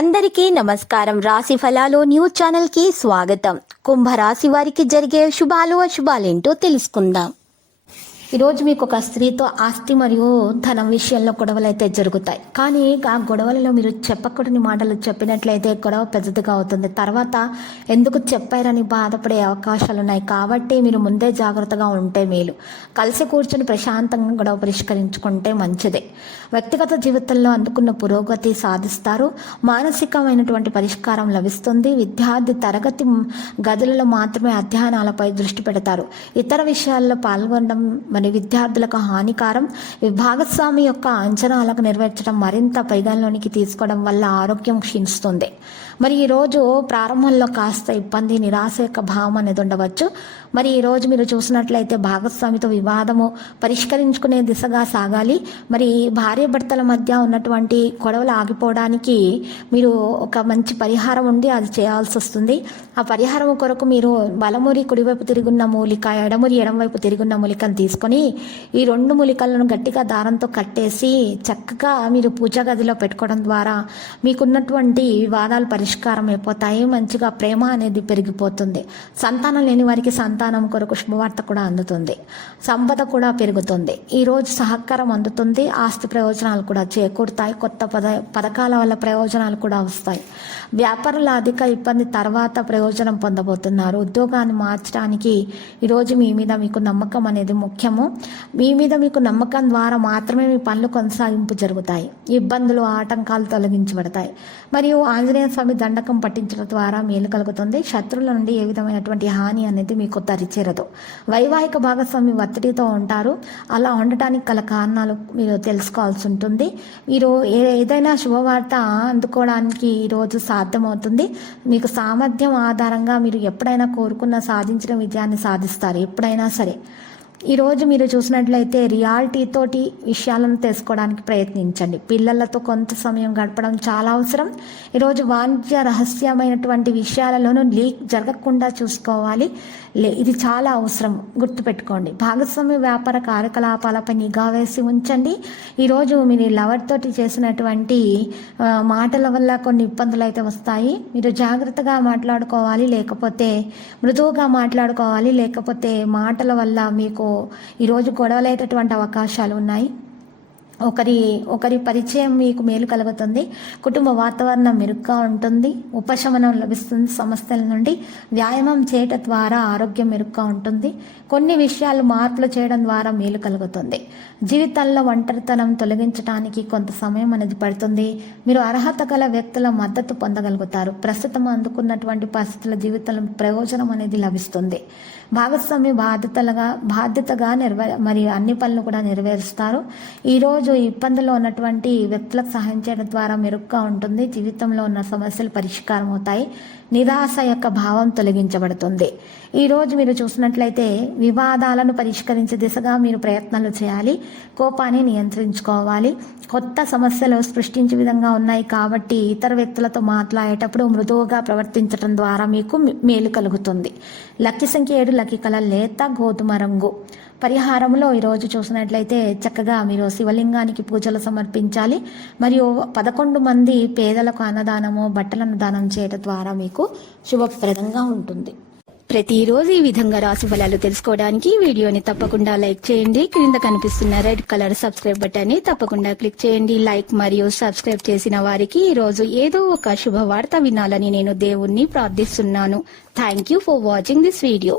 అందరికీ నమస్కారం. రాశి ఫలాలు న్యూస్ ఛానల్ కి స్వాగతం. కుంభరాశి వారికి జరిగే శుభాలు అశుభాలేంటో తెలుసుకుందాం. ఈరోజు మీకు ఒక స్త్రీతో ఆస్తి మరియు ధనం విషయంలో గొడవలు అయితే జరుగుతాయి. కానీ ఆ గొడవలలో మీరు చెప్పకూడని మాటలు చెప్పినట్లయితే గొడవ పెద్దదిగా అవుతుంది. తర్వాత ఎందుకు చెప్పారని బాధపడే అవకాశాలు ఉన్నాయి. కాబట్టి మీరు ముందే జాగ్రత్తగా ఉంటే మేలు. కలిసి కూర్చొని ప్రశాంతంగా గొడవ పరిష్కరించుకుంటే మంచిదే. వ్యక్తిగత జీవితంలో అందుకున్న పురోగతి సాధిస్తారు. మానసికమైనటువంటి పరిష్కారం లభిస్తుంది. విద్యార్థి తరగతి గదులలో మాత్రమే అధ్యయనాలపై దృష్టి పెడతారు. ఇతర విషయాల్లో పాల్గొనడం మరి విద్యార్థులకు హానికారం. భాగస్వామి యొక్క అంచనాలకు నెరవేర్చడం మరింత పరిగణలోనికి తీసుకోవడం వల్ల ఆరోగ్యం క్షీణిస్తుంది. మరి ఈరోజు ప్రారంభంలో కాస్త ఇబ్బంది, నిరాశ యొక్క భావం అనేది ఉండవచ్చు. మరి ఈరోజు మీరు చూసినట్లయితే భాగస్వామితో వివాదము పరిష్కరించుకునే దిశగా సాగాలి. మరి భార్య భర్తల మధ్య ఉన్నటువంటి గొడవలు ఆగిపోవడానికి మీరు ఒక మంచి పరిహారం ఉండి అది చేయాల్సి వస్తుంది. ఆ పరిహారం కొరకు మీరు బలమురి కుడివైపు తిరుగున్న మూలిక, ఎడమురి ఎడమవైపు తిరుగున్న మూలికను తీసుకొని ఈ రెండు మూలికలను గట్టిగా దారంతో కట్టేసి చక్కగా మీరు పూజా గదిలో పెట్టుకోవడం ద్వారా మీకున్నటువంటి వివాదాలు పరిష్కారం అయిపోతాయి. మంచిగా ప్రేమ అనేది పెరిగిపోతుంది. సంతానం లేని వారికి సంతానం కొరకు శుభవార్త కూడా అందుతుంది. సంపద కూడా పెరుగుతుంది. ఈరోజు సహకారం అందుతుంది. ఆస్తి ప్రయోజనాలు కూడా చేకూరుతాయి. కొత్త పథకాల వల్ల ప్రయోజనాలు కూడా వస్తాయి. వ్యాపారుల అధిక ఇబ్బంది తర్వాత ప్రయోజనం పొందబోతున్నారు. ఉద్యోగాన్ని మార్చడానికి ఈరోజు మీ మీద మీకు నమ్మకం అనేది ముఖ్యము. మీ మీద మీకు నమ్మకం ద్వారా మాత్రమే మీ పనులు కొనసాగింపు జరుగుతాయి. ఇబ్బందులు, ఆటంకాలు తొలగించబడతాయి. మరియు ఆంజనేయ స్వామి దండకం పట్టించడం ద్వారా మేలు కలుగుతుంది. శత్రువుల నుండి ఏ విధమైనటువంటి హాని అనేది మీకు దరిచేరదు. వైవాహిక భాగస్వామి ఒత్తిడితో ఉంటారు. అలా ఉండటానికి గల కారణాలు మీరు తెలుసుకోవాల్సి ఉంటుంది. మీరు ఏదైనా శుభవార్త అందుకోవడానికి ఈరోజు సాధ్యమవుతుంది. మీకు సామర్థ్యం ఆధారంగా మీరు ఎప్పుడైనా కోరుకున్న సాధించిన విజయాన్ని సాధిస్తారు. ఎప్పుడైనా సరే ఈరోజు మీరు చూసినట్లయితే రియాలిటీతోటి విషయాలను తెలుసుకోవడానికి ప్రయత్నించండి. పిల్లలతో కొంత సమయం గడపడం చాలా అవసరం. ఈరోజు వాణిజ్య రహస్యమైనటువంటి విషయాలలోనూ లీక్ జరగకుండా చూసుకోవాలి. ఇది చాలా అవసరం, గుర్తుపెట్టుకోండి. భాగస్వామ్య వ్యాపార కార్యకలాపాలపై నిఘా వేసి ఉంచండి. ఈరోజు మీరు లవర్ తోటి చేసినటువంటి మాటల వల్ల కొన్ని ఇబ్బందులు అయితే వస్తాయి. మీరు జాగ్రత్తగా మాట్లాడుకోవాలి, లేకపోతే మృదువుగా మాట్లాడుకోవాలి. లేకపోతే మాటల వల్ల మీకు ఈరోజు గొడవలయ్యేటటువంటి అవకాశాలు ఉన్నాయి. ఒకరి పరిచయం మీకు మేలు కలుగుతుంది. కుటుంబ వాతావరణం మెరుగ్గా ఉంటుంది. ఉపశమనం లభిస్తుంది సమస్యల నుండి. వ్యాయామం చేయడం ద్వారా ఆరోగ్యం మెరుగ్గా ఉంటుంది. కొన్ని విషయాలు మార్పులు చేయడం ద్వారా మేలు కలుగుతుంది. జీవితంలో ఒంటరితనం తొలగించడానికి కొంత సమయం అనేది పడుతుంది. మీరు అర్హత గల వ్యక్తుల మద్దతు పొందగలుగుతారు. ప్రస్తుతం అందుకున్నటువంటి పరిస్థితుల జీవితంలో ప్రయోజనం అనేది లభిస్తుంది. భాగస్వామి బాధ్యతగా మరి అన్ని పనులు కూడా నెరవేరుస్తారు. ఈరోజు ఇబ్బందుల్లో ఉన్నటువంటి వ్యక్తులకు సహాయం చేయడం ద్వారా మెరుగ్గా ఉంటుంది. జీవితంలో ఉన్న సమస్యలు పరిష్కారం అవుతాయి. నిరాశ యొక్క భావం తొలగించబడుతుంది. ఈరోజు మీరు చూసినట్లయితే వివాదాలను పరిష్కరించే దిశగా మీరు ప్రయత్నాలు చేయాలి. కోపాన్ని నియంత్రించుకోవాలి. కొత్త సమస్యలు సృష్టించే విధంగా ఉన్నాయి కాబట్టి ఇతర వ్యక్తులతో మాట్లాడేటప్పుడు మృదువుగా ప్రవర్తించడం ద్వారా మీకు మేలు కలుగుతుంది. లక్కీ సంఖ్య 7, లక్కీ కలర్ లేత గోధుమ రంగు. పరిహారంలో ఈరోజు చూసినట్లయితే చక్కగా మీరు శివలింగానికి పూజలు సమర్పించాలి. మరియు 11 మంది పేదలకు అన్నదానము, బట్టలను దానం చేయడం ద్వారా మీకు శుభప్రదంగా ఉంటుంది. ప్రతిరోజు ఈ విధంగా రాశి ఫలాలు తెలుసుకోవడానికి వీడియోని తప్పకుండా లైక్ చేయండి. క్రింద కనిపిస్తున్న రెడ్ కలర్ సబ్స్క్రైబ్ బటన్ ని తప్పకుండా క్లిక్ చేయండి. లైక్ మరియు సబ్స్క్రైబ్ చేసిన వారికి ఈరోజు ఏదో ఒక శుభవార్త వినాలని నేను దేవుణ్ణి ప్రార్థిస్తున్నాను. Thank you for watching this video.